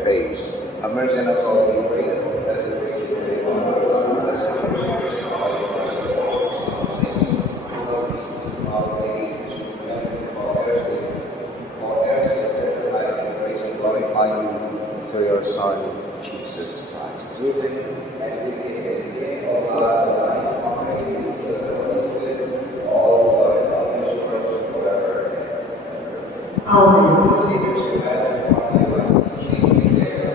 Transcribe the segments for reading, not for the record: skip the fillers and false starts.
their face. Have mercy on us all, we pray, that the preservation of the honor of God, bless us, our souls, and all of us, and all saints, Lord, peace to our ladies, and all heirs of life, and praise and glorify you through your Son, Jesus Christ. Through him, and we give all God, and honor you, so that us all glory, and forever. Amen. The Savior's command from you and teaching me there.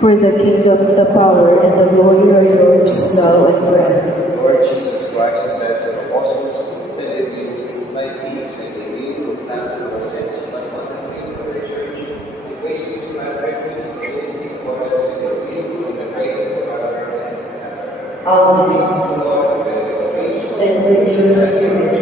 For the kingdom, the power, and the glory are yours, now and forever. Lord Jesus Christ, who said to the apostles, "Send you my peace, and in you will plant our sins, but not the faith of the church. He places to my right hand, and for us in the will and the faith forever and ever." Amen. Peace to the Lord, and with your spirit.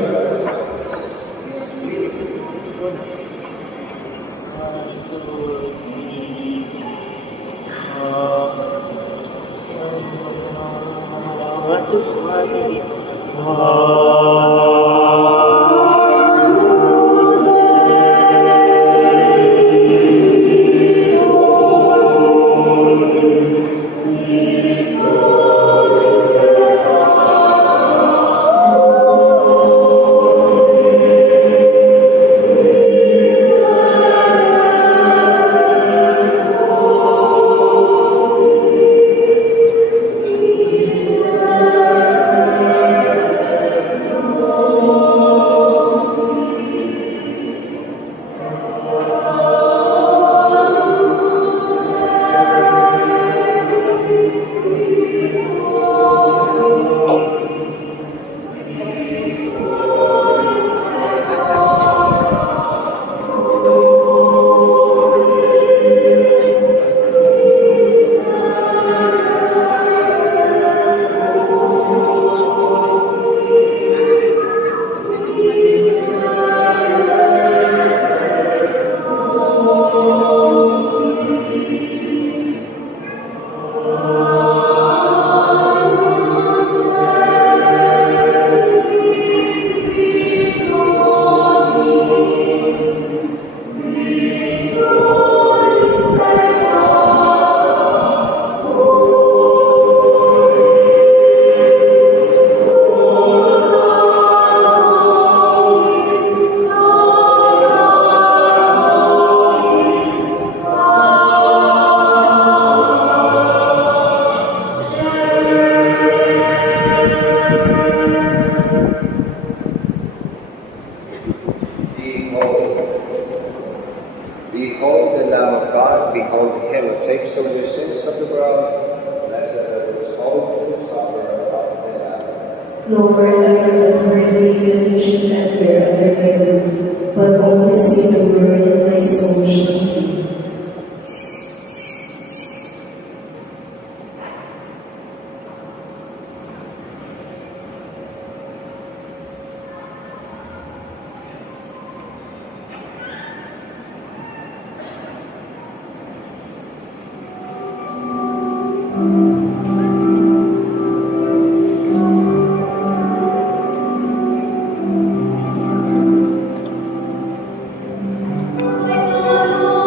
him who takes away the sins of the world. Blessed are those who suffer of the Lamb. Lord, I am not worthy that you should enter under my roof, but only say the word and my soul shall be.